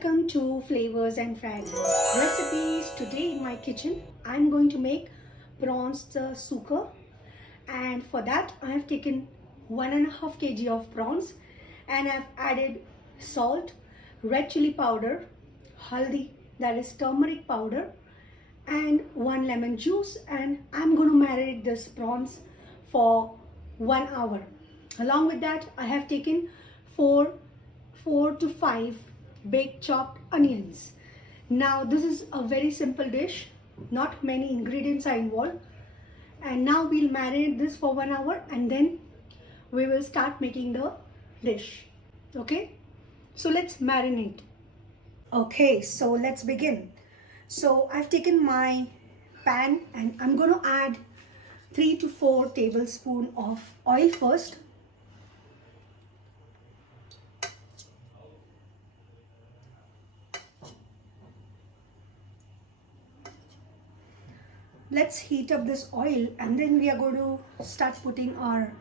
Welcome to Flavors and Fragrance recipes. Today in my kitchen I'm going to make prawns sukka, and for that I have taken 1.5 kg of prawns and I've added salt, red chilli powder, haldi, that is turmeric powder, and 1 lemon juice, and I'm going to marinate this prawns for 1 hour. Along with that I have taken 4 to 5 baked chopped onions. Now this is a very simple dish, not many ingredients are involved, and now we'll marinate this for 1 hour and then we will start making the dish. Okay, so let's marinate. Okay, so let's begin. So I've taken my pan and I'm going to add 3 to 4 tablespoons of oil first. Let's heat up this oil and then we are going to start putting our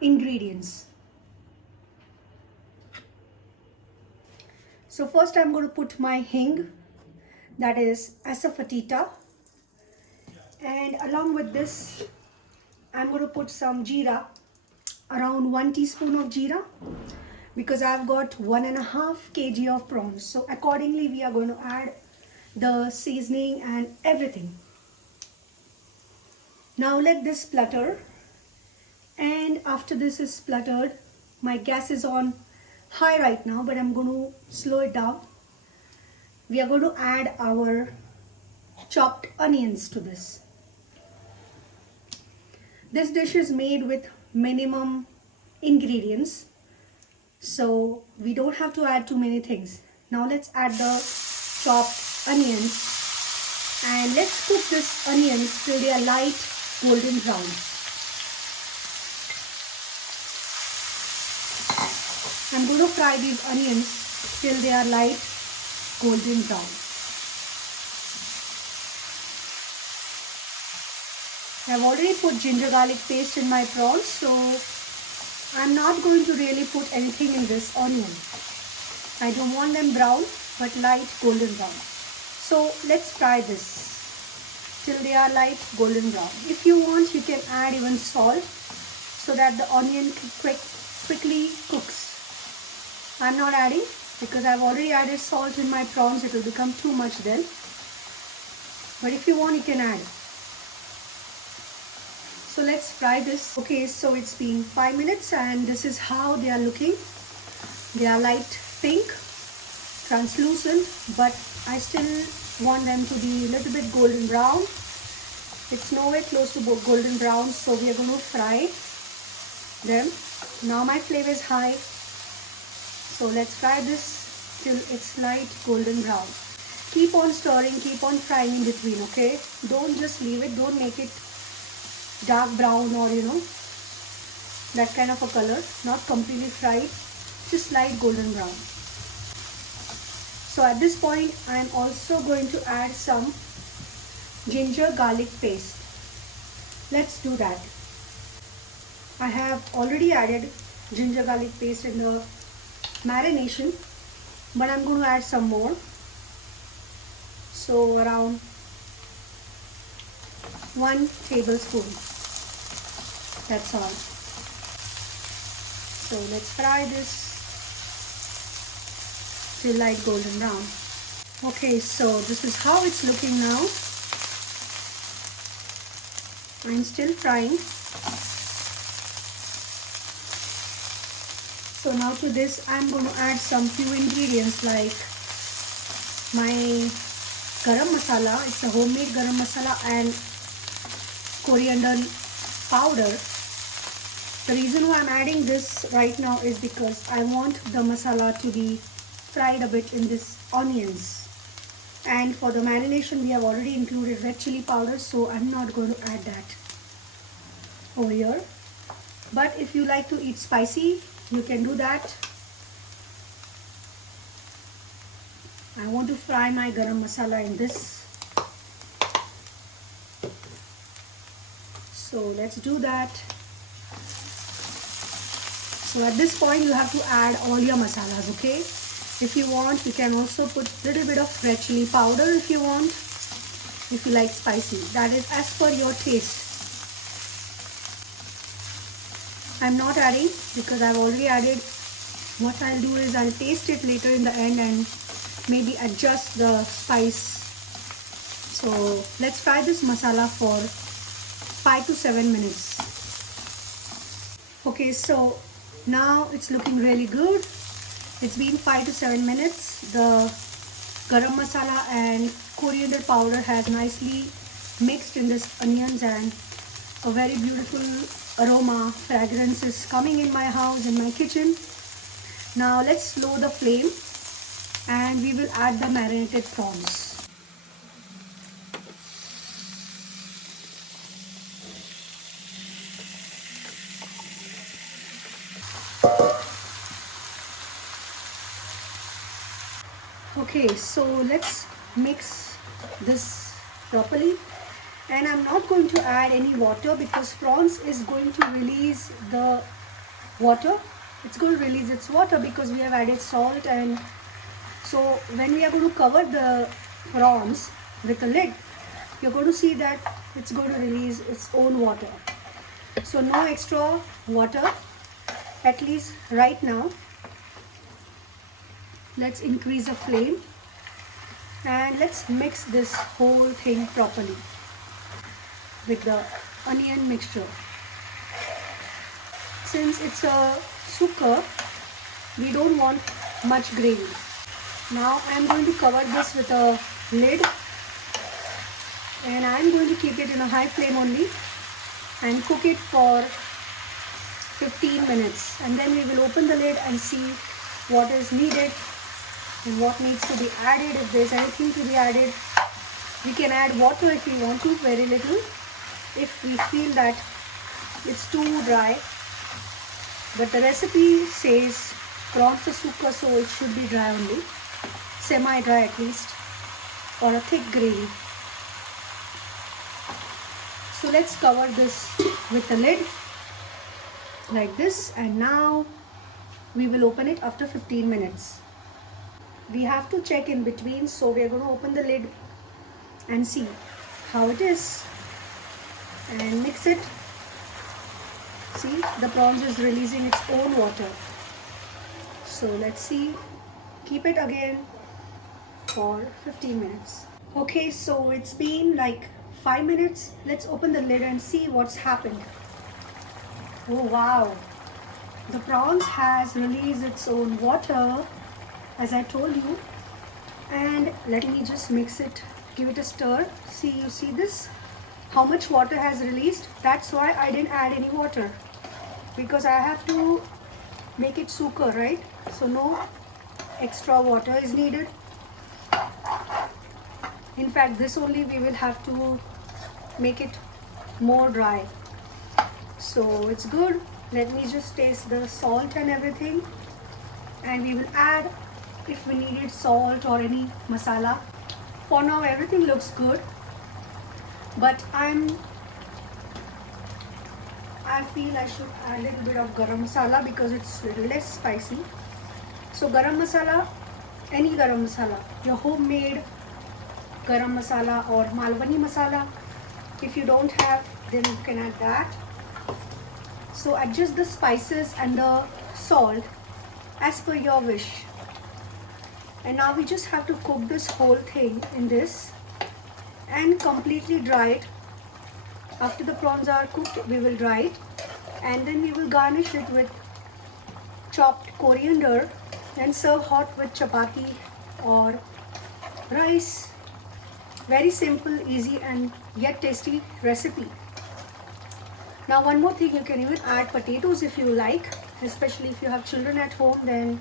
ingredients. So first I'm going to put my hing, that is asafoetida, and along with this I'm going to put some jeera, around 1 teaspoon of jeera, because I've got 1.5 kg of prawns, so accordingly we are going to add the seasoning and everything. Now let this splutter, and after this is spluttered, my gas is on high right now, but I'm going to slow it down. We are going to add our chopped onions to this. This dish is made with minimum ingredients, so we don't have to add too many things. Now let's add the chopped onions and let's cook this onions till they are light golden brown. I'm going to fry these onions till they are light golden brown. I've already put ginger garlic paste in my prawns, so I'm not going to really put anything in this onion. I don't want them brown, but light golden brown. So let's fry this till they are light golden brown. If you want, you can add even salt so that the onion quickly cooks. I'm not adding because I've already added salt in my prawns. It will become too much then. But if you want, you can add. So let's fry this. Okay, so it's been 5 minutes and this is how they are looking. They are light pink, translucent, but I still want them to be a little bit golden brown. It's nowhere close to golden brown, so we are going to fry them. Now my flame is high, so let's fry this till it's light golden brown. Keep on stirring, keep on frying in between, okay? Don't just leave it, don't make it dark brown or that kind of a color. Not completely fried, just light golden brown. So at this point, I am also going to add some ginger garlic paste. Let's do that. I have already added ginger garlic paste in the marination, but I'm going to add some more. So around 1 tablespoon. That's all. So let's fry this till light golden brown. Okay, so this is how it's looking now. I'm still frying. So now to this I'm going to add some few ingredients like my garam masala. It's a homemade garam masala and coriander powder. The reason why I'm adding this right now is because I want the masala to be fried a bit in this onions. And for the marination we have already included red chilli powder, so I'm not going to add that over here. But if you like to eat spicy, you can do that. I want to fry my garam masala in this. So let's do that. So at this point you have to add all your masalas, okay? If you want, you can also put a little bit of red chilli powder if you want, if you like spicy. That is as per your taste. I'm not adding because I've already added. What I'll do is I'll taste it later in the end and maybe adjust the spice. So let's fry this masala for 5 to 7 minutes. Okay, so now it's looking really good. It's been 5 to 7 minutes. The garam masala and coriander powder has nicely mixed in this onions, and a very beautiful aroma, fragrance is coming in my house, in my kitchen. Now let's slow the flame and we will add the marinated prawns. Okay, so let's mix this properly, and I'm not going to add any water because prawns is going to release the water. It's going to release its water because we have added salt, and so when we are going to cover the prawns with a lid, you're going to see that it's going to release its own water. So no extra water, at least right now. Let's increase the flame and let's mix this whole thing properly with the onion mixture. Since it's a sukka, we don't want much gravy. Now I'm going to cover this with a lid, and I'm going to keep it in a high flame only and cook it for 15 minutes, and then we will open the lid and see what is needed and what needs to be added. If there's anything to be added, we can add water if we want to, very little, if we feel that it's too dry. But the recipe says Prawns Sukka, so it should be dry only, semi-dry at least, or a thick gravy. So let's cover this with the lid like this, and now we will open it after 15 minutes. We have to check in between, so we are going to open the lid and see how it is and mix it. See, the prawns is releasing its own water. So let's see, keep it again for 15 minutes. Okay, so it's been like 5 minutes. Let's open the lid and see what's happened. Oh wow, the prawns has released its own water, as I told you. And let me just mix it, give it a stir. See, you see this, how much water has released? That's why I didn't add any water, because I have to make it sukka, right? So no extra water is needed. In fact, this only we will have to make it more dry. So it's good. Let me just taste the salt and everything, and we will add if we needed salt or any masala. For now everything looks good, but I feel I should add a little bit of garam masala because it's less spicy. So garam masala, any garam masala, your homemade garam masala or Malvani masala, if you don't have, then you can add that. So adjust the spices and the salt as per your wish. And now we just have to cook this whole thing in this and completely dry it. After the prawns are cooked, we will dry it, and then we will garnish it with chopped coriander and serve hot with chapati or rice. Very simple, easy and yet tasty recipe. Now one more thing, you can even add potatoes if you like, especially if you have children at home, then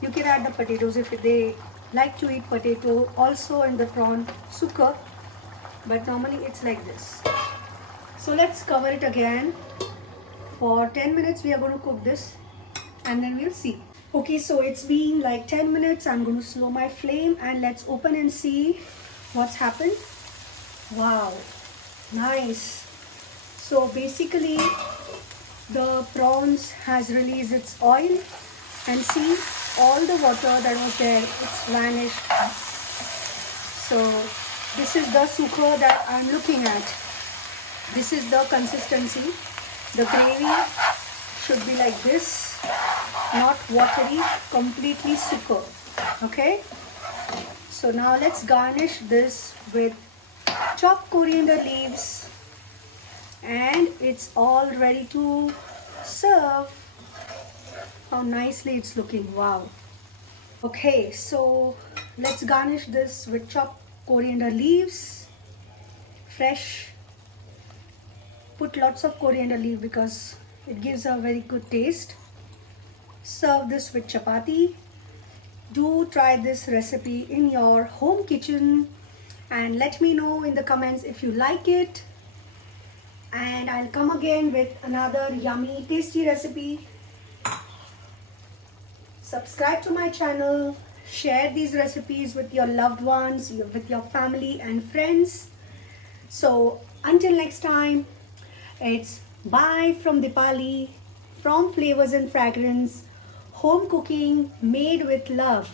you can add the potatoes if they like to eat potato also in the prawn sukka, but normally it's like this. So let's cover it again for 10 minutes. We are going to cook this and then we'll see. Okay, so it's been like 10 minutes. I'm going to slow my flame and let's open and see what's happened. Wow, nice. So basically the prawns has released its oil, and see all the water that was there, it's vanished. So this is the sukha that I'm looking at. This is the consistency. The gravy should be like this, not watery, completely sukha. Okay. So now let's garnish this with chopped coriander leaves, and it's all ready to serve. How nicely it's looking. Wow. Okay, so let's garnish this with chopped coriander leaves, fresh. Put lots of coriander leaf because it gives a very good taste. Serve this with chapati. Do try this recipe in your home kitchen and let me know in the comments if you like it. And I'll come again with another yummy tasty recipe. Subscribe to my channel, share these recipes with your loved ones, with your family and friends. So until next time, it's bye from Deepali, from Flavours and Fragrance, home cooking made with love.